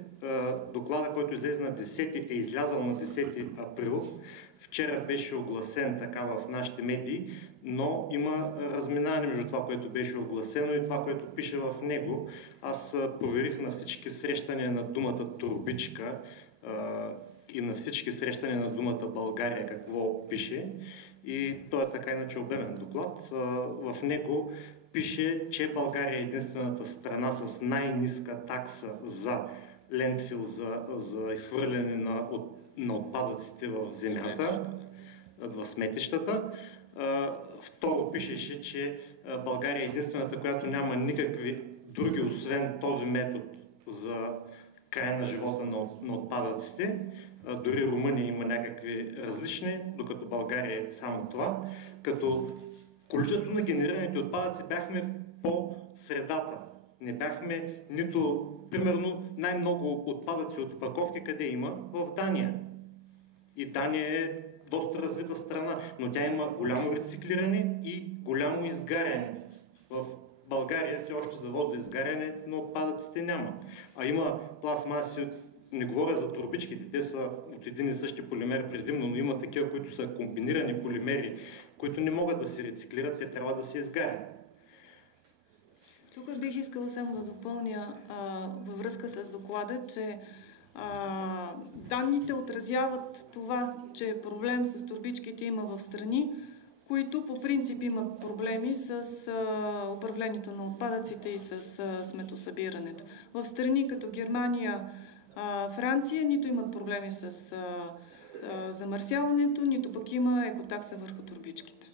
Доклада, който излезе на 10, е излязъл на 10 април. Вчера беше огласен така в нашите медии, но има разминаване между това, което беше огласено и това, което пише в него. Аз проверих на всички срещания на думата турбичка и на всички срещания на думата България какво пише. И той е така иначе обемен доклад. В него пише, че България е единствената страна с най-ниска такса за лендфил, за изхвърляне на отпадъците в земята, в сметищата. Второ пишеше, че България е единствената, която няма никакви други, освен този метод за край на живота на отпадъците. Дори Румъния има някакви различни, докато България е само това. Като количество на генерираните отпадъци бяхме по средата. Не бяхме нито, примерно, най-много отпадъци от опаковки, къде има? В Дания. И Дания е доста развита страна, но тя има голямо рециклиране и голямо изгаряне. В България все още завод за изгаряне на отпадъците няма. А има пластмаси, не говоря за турбичките, те са от един и същи полимер предимно, но има такива, които са комбинирани полимери, които не могат да се рециклират, те трябва да се изгарят. Тук бих искала само да допълня във връзка с доклада, че данните отразяват това, че проблем с турбичките има в страни, които по принцип имат проблеми с управлението на отпадъците и с сметосъбирането. В страни като Германия, Франция нито имат проблеми с замърсяването, нито пък има екотакса върху турбичките.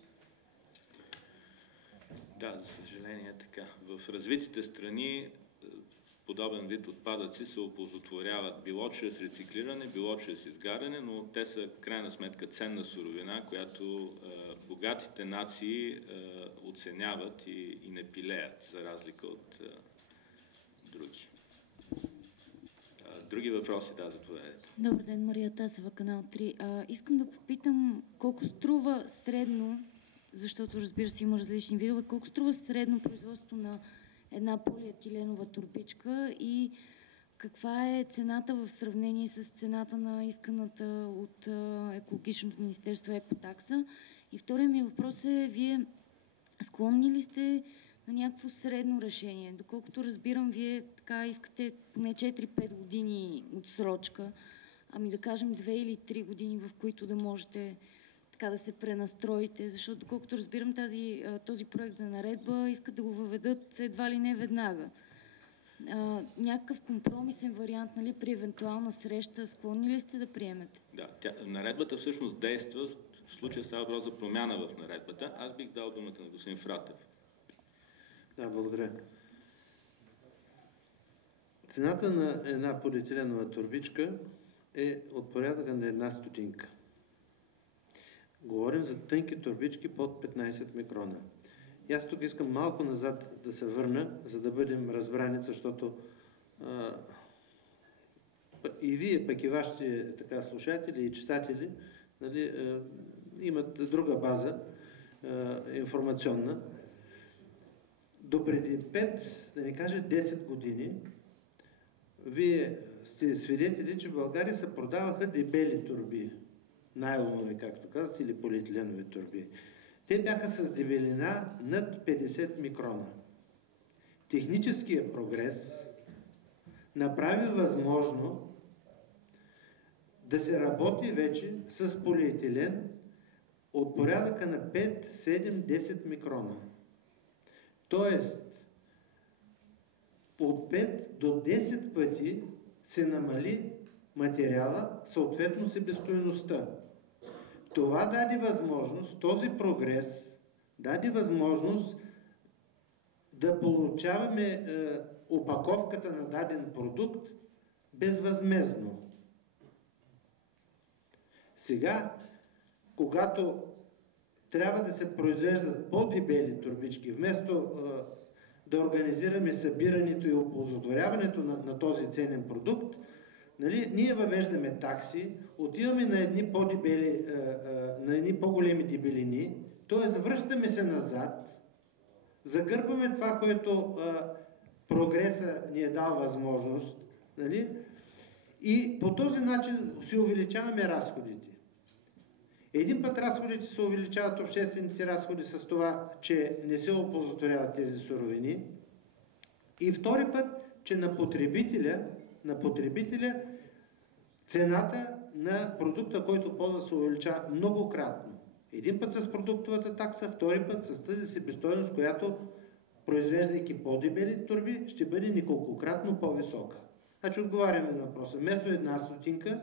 Да, за съжаление е така. В развитите страни подобен вид отпадъци се оползотворяват било чрез рециклиране, било чрез изгаряне, но те са в крайна сметка ценна суровина, която богатите нации оценяват и не пилеят, за разлика от други. Други въпроси, да, заповядайте. Добър ден, Мария Тасева, канал 3. Искам да попитам колко струва средно, защото разбира се има различни видове, колко струва средно производството на една полиетиленова турбичка и каква е цената в сравнение с цената на исканата от екологичното министерство екотакса? И вторият ми въпрос е, вие склонни ли сте на някакво средно решение? Доколкото разбирам, вие така искате поне 4-5 години отсрочка, ами да кажем 2 или 3 години, в които да можете така да се пренастроите, защото доколкото разбирам този проект за наредба искат да го въведат едва ли не веднага. Някакъв компромисен вариант, нали, при евентуална среща, склонни ли сте да приемете? Да, наредбата всъщност действа, в случая става въпрос за промяна в наредбата. Аз бих дал думата на господин Фратев. Да, благодаря. Цената на една полиетиленова турбичка е от порядъка на 1 стотинка. Говорим за тънки турбички под 15 микрона. И аз тук искам малко назад да се върна, за да бъдем разбрани, защото и вие, пък и вашите слушатели и читатели, нали, имат друга база информационна. Допреди 5, да не кажа 10 години, вие сте свидетели, че в България се продаваха дебели турби, найлонови, както казват, или полиетиленови турби. Те бяха с дебелина над 50 микрона. Техническият прогрес направи възможно да се работи вече с полиетилен от порядъка на 5, 7, 10 микрона. Тоест, от 5 до 10 пъти се намали материала, съответно себестойността. Това даде възможност, този прогрес даде възможност да получаваме опаковката на даден продукт безвъзмездно. Сега, когато трябва да се произвеждат по-дебели турбички, вместо да организираме събирането и оползотворяването на този ценен продукт, нали, ние въвеждаме такси, отиваме на едни по-дебели, на едни по-големи дебелини, т.е. връщаме се назад, загърбваме това, което прогреса ни е дал възможност, нали, и по този начин си увеличаваме разходите. Един път разходите се увеличават, обществените разходи, с това, че не се оползотворяват тези суровини. И втори път, че на потребителя цената на продукта, който ползва, се увеличава многократно. Един път с продуктовата такса, втори път с тази себестойност, която, произвеждайки по-дебели турби, ще бъде неколкократно по-висока. Значи отговаряме на въпроса. Вместо 1 стотинка,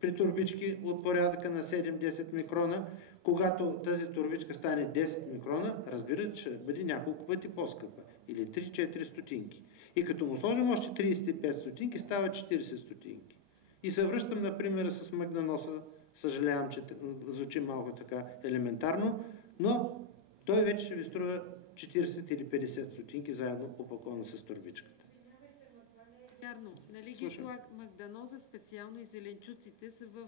при турбички от порядъка на 7-10 микрона, когато тази турбичка стане 10 микрона, разбира, че ще бъде няколко пъти по-скъпа. Или 3-4 стотинки. И като му сложим още 35 стотинки, става 40 стотинки. И се връщам на примера с магданоса. Съжалявам, че звучи малко така елементарно, но той вече ще ви струва 40 или 50 стотинки заедно опаковано с турбичката. Вярно. Нали ги магданоза специално и зеленчуците са в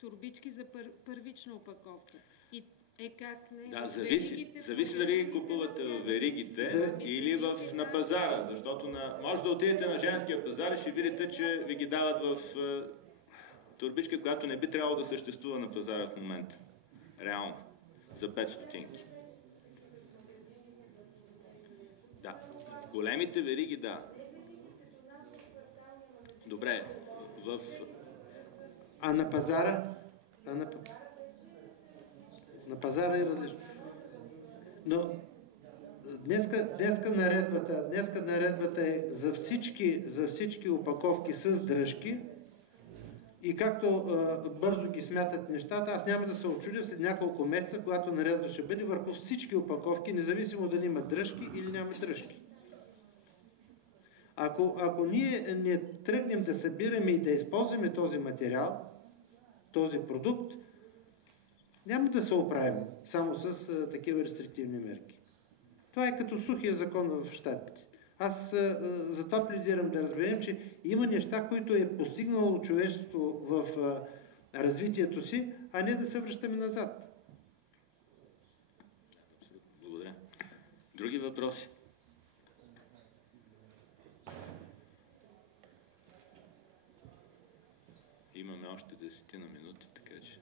турбички за първична опаковка. И как не? Да, зависи дали ги купувате в веригите или на пазара, защото може да отидете на женския пазар и ще видите, че ви ги дават в турбичка, която не би трябвало да съществува на пазара в момента. Реално. За 5 стотинки. Да. Големите вериги, да. Добре. А на пазара? На пазара е различно. Но днеска наредбата е за всички опаковки с дръжки и както бързо ги смятат нещата, аз няма да се очудя след няколко месеца, когато наредба ще бъде върху всички опаковки, независимо дали има дръжки или няма дръжки. Ако ние не тръгнем да събираме и да използваме този материал, този продукт, няма да се оправим само с такива рестриктивни мерки. Това е като сухия закон в щатите. Аз затова пледирам да разберем, че има неща, които е постигнало човечеството в развитието си, а не да се връщаме назад. Благодаря. Други въпроси? Имаме още 10 минути, така че...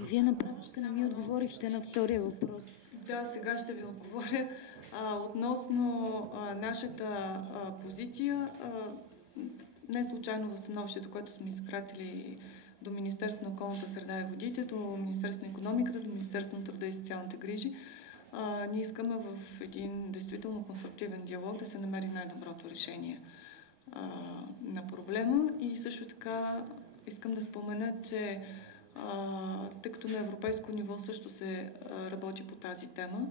Вие на практика не ми отговорихте на втория въпрос. Да, сега ще ви отговоря. Относно нашата позиция, не случайно в становището, което сме изпратили до Министерството на околната среда и водите, до Министерството на икономиката, до Министерството на труда и социалните грижи, ние искаме в един действително конструктивен диалог да се намери най-доброто решение на проблема. И също така искам да спомена, че тъй като на европейско ниво също се работи по тази тема,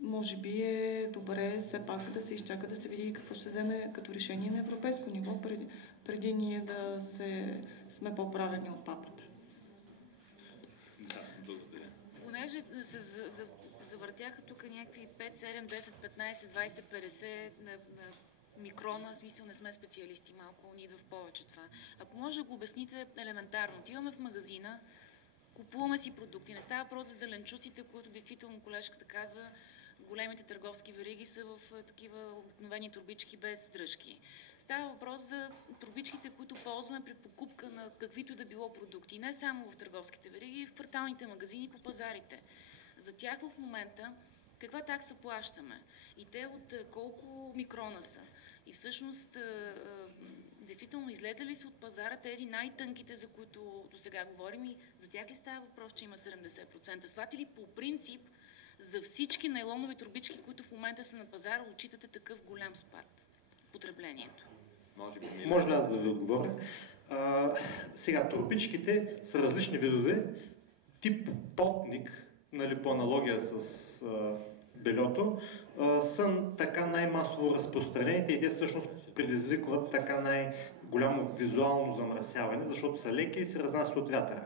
може би е добре все пак да се изчака да се види какво ще вземе като решение на европейско ниво, преди ние да сме по-правени от папата. Да, благодаря. Понеже се завъртяха тук някакви 5, 7, 10, 15, 20, 50 на микрона, в смисъл не сме специалисти, малко ни идва в повече това. Ако може да го обясните елементарно, отиваме в магазина, купуваме си продукти, не става въпрос за зеленчуците, които действително колежката каза, големите търговски вериги са в такива обикновени турбички без дръжки. Става въпрос за турбичките, които ползваме при покупка на каквито да било продукти, не само в търговските вериги, и в кварталните магазини по пазарите. За тях в момента каква такса плащаме и те от колко микрона са. И всъщност, действително, излезе ли се от пазара тези най-тънките, за които до сега говорим, и за тях ли става въпрос, че има 70%? Свати ли по принцип за всички найлонови турбички, които в момента са на пазара, отчитате такъв голям спад в потреблението? Може ли аз да ви отговоря? Сега, турбичките са различни видове. Тип потник, нали, по аналогия с бельото, са така най-масово разпространените и те всъщност предизвикват така най-голямо визуално замърсяване, защото са леки и се разнасят от вятъра.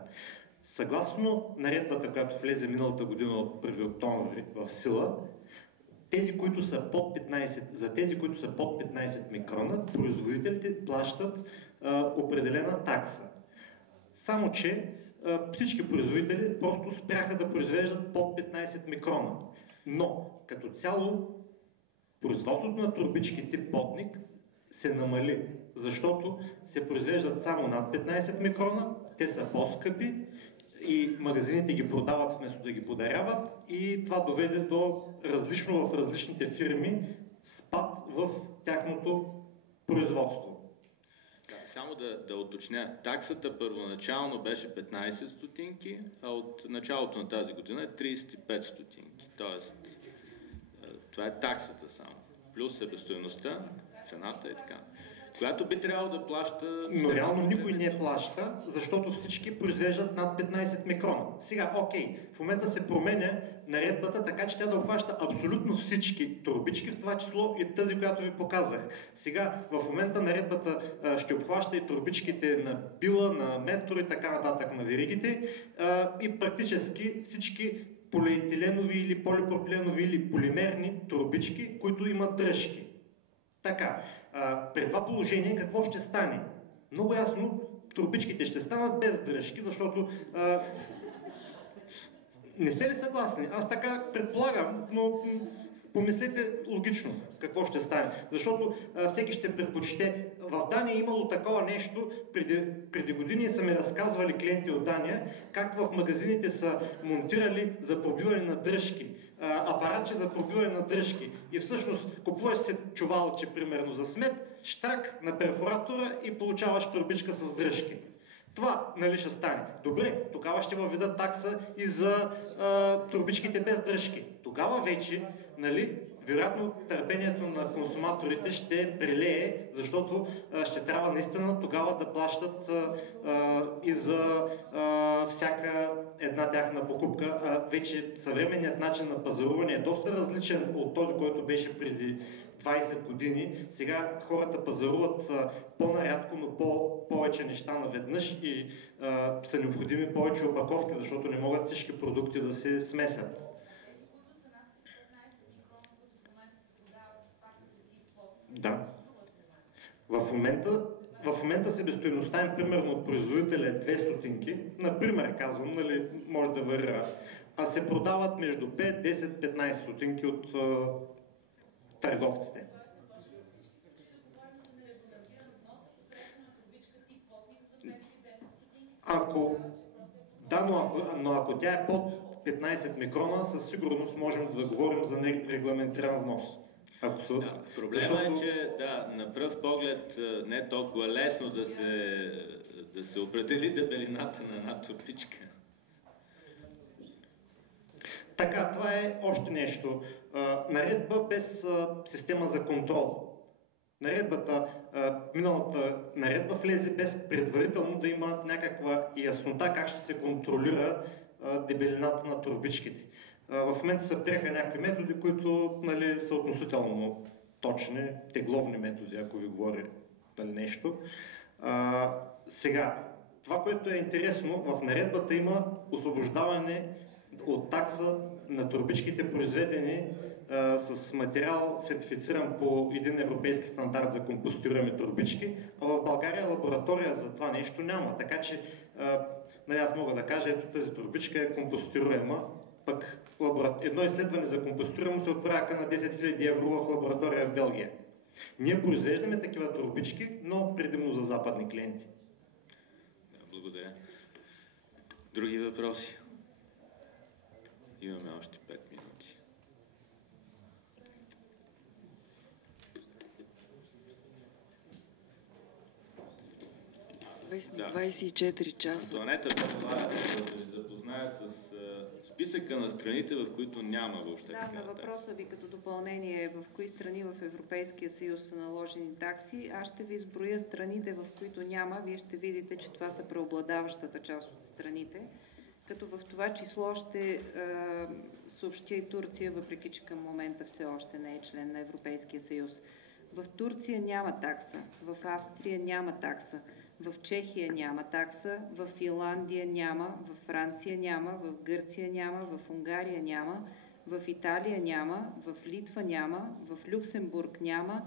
Съгласно наредбата, която влезе миналата година от 1 октомври в сила, тези, които са под 15, за тези, които са под 15 микрона, производителите плащат определена такса. Само че всички производители просто спряха да произвеждат под 15 микрона. Но като цяло производството на турбички тип потник се намали, защото се произвеждат само над 15 микрона, те са по-скъпи и магазините ги продават вместо да ги подаряват, и това доведе до различно в различните фирми спад в тяхното производство. Да, само да уточня, таксата първоначално беше 15 стотинки, а от началото на тази година е 35 стотинки. Тоест, това е таксата само. Плюс себестойността, цената и така. Която би трябвало да плаща... Но реално никой не плаща, защото всички произвеждат над 15 микрона. Сега, окей, в момента се променя наредбата, така че тя да обхваща абсолютно всички турбички, в това число и тази, която ви показах. Сега, в момента наредбата ще обхваща и турбичките на Била, на Метро и така нататък, на веригите, и практически всички полиетиленови или полипропиленови или полимерни турбички, които имат дръжки. Така, при това положение какво ще стане? Много ясно, турбичките ще станат без дръжки, защото не сте ли съгласни? Аз така предполагам, но помислете логично какво ще стане. Защото всеки ще предпочете. В Дания е имало такова нещо, преди години са ми разказвали клиенти от Дания, как в магазините са монтирали за пробиване на дръжки. Апаратче за пробиване на дръжки. И всъщност купуваш се чувалче, примерно за смет, щрак на перфоратора и получаваш турбичка с дръжки. Това, нали, ще стане. Добре, тогава ще въведат такса и за турбичките без дръжки. Тогава вече, нали, вероятно търпението на консуматорите ще прелее, защото ще трябва наистина тогава да плащат и за всяка една тяхна покупка. Вече съвременният начин на пазаруване е доста различен от този, който беше преди 20 години. Сега хората пазаруват по-нарядко, но повече неща наведнъж и са необходими повече опаковки, защото не могат всички продукти да се смесят. Да. В момента себестойността им примерно от производителя е 2 стотинки, например казвам, нали, може да варира, а се продават между 5, 10, 15 стотинки от търговците. Но ако тя е под 15 микрона, със сигурност можем да говорим за нерегламентиран внос. Проблема е, че на пръв поглед не е толкова лесно да се определи дебелината на една турбичка. Така, това е още нещо. Наредба без система за контрол. Миналата наредба влезе без предварително да има някаква яснота как ще се контролира дебелината на турбичките. В момента се приеха някакви методи, които, нали, са относително точни, тегловни методи, ако ви говори, нали, нещо. Сега, това, което е интересно, в наредбата има освобождаване от такса на турбичките, произведени с материал, сертифициран по един европейски стандарт за компостируеми турбички, а в България лаборатория за това нещо няма. Така че, нали, аз мога да кажа, ето тази турбичка е компостируема, пък едно изследване за компостируемо се отправя на 10 000 евро в лаборатория в Белгия. Ние произвеждаме такива турбички, но предимно за западни клиенти. Благодаря. Други въпроси? Имаме още 5 минути. Да. 24 часа. Антоанета предлага да се запозная с списъка на страните, в които няма въобще такава на въпроса ви като допълнение в кои страни в Европейския съюз са наложени такси, аз ще ви изброя страните, в които няма. Вие ще видите, че това са преобладаващата част от страните, като в това число ще съобщя и Турция, въпреки че към момента все още не е член на Европейския съюз. В Турция няма такса, в Австрия няма такса, в Чехия няма такса, в Финландия няма, в Франция няма, в Гърция няма, в Унгария няма, в Италия няма, в Литва няма, в Люксембург няма,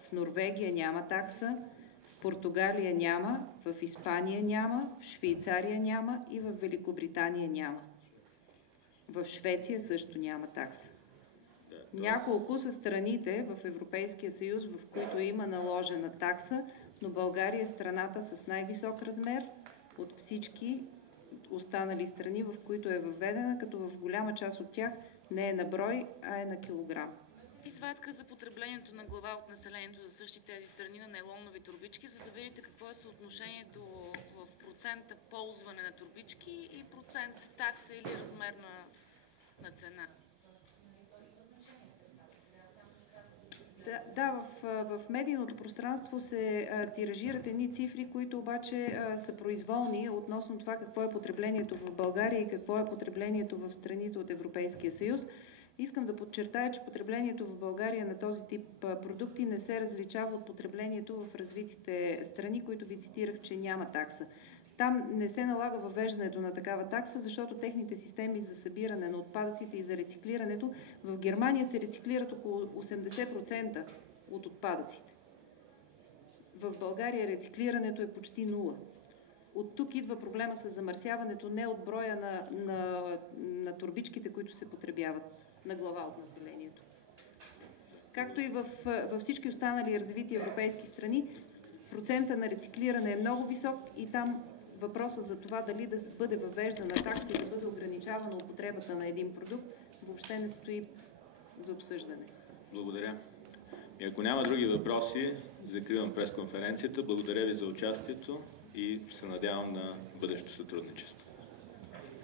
в Норвегия няма такса, в Португалия няма, в Испания няма, в Швейцария няма и в Великобритания няма. В Швеция също няма такса. Няколко са страните в Европейския съюз, в които има наложена такса, но България е страната с най-висок размер от всички останали страни, в които е въведена, като в голяма част от тях не е на брой, а е на килограм. И сватка за потреблението на глава от населението за същите тези страни на нейлонови турбички, за да видите какво е съотношението в процента ползване на турбички и процент такса или размер на цена. Да, в медийното пространство се тиражират едни цифри, които обаче са произволни относно това какво е потреблението в България и какво е потреблението в страните от Европейския съюз. Искам да подчертая, че потреблението в България на този тип продукти не се различава от потреблението в развитите страни, които ви цитирах, че няма такса. Там не се налага въвеждането на такава такса, защото техните системи за събиране на отпадъците и за рециклирането в Германия се рециклират около 80% от отпадъците. В България рециклирането е почти 0. От тук идва проблема с замърсяването не от броя на турбичките, които се потребяват на глава от населението. Както и във всички останали развити европейски страни, процента на рециклиране е много висок и там въпросът за това дали да бъде въвеждана такса и да бъде ограничавана употребата на един продукт въобще не стои за обсъждане. Благодаря. И ако няма други въпроси, закривам пресконференцията. Благодаря ви за участието и се надявам на бъдещо сътрудничество.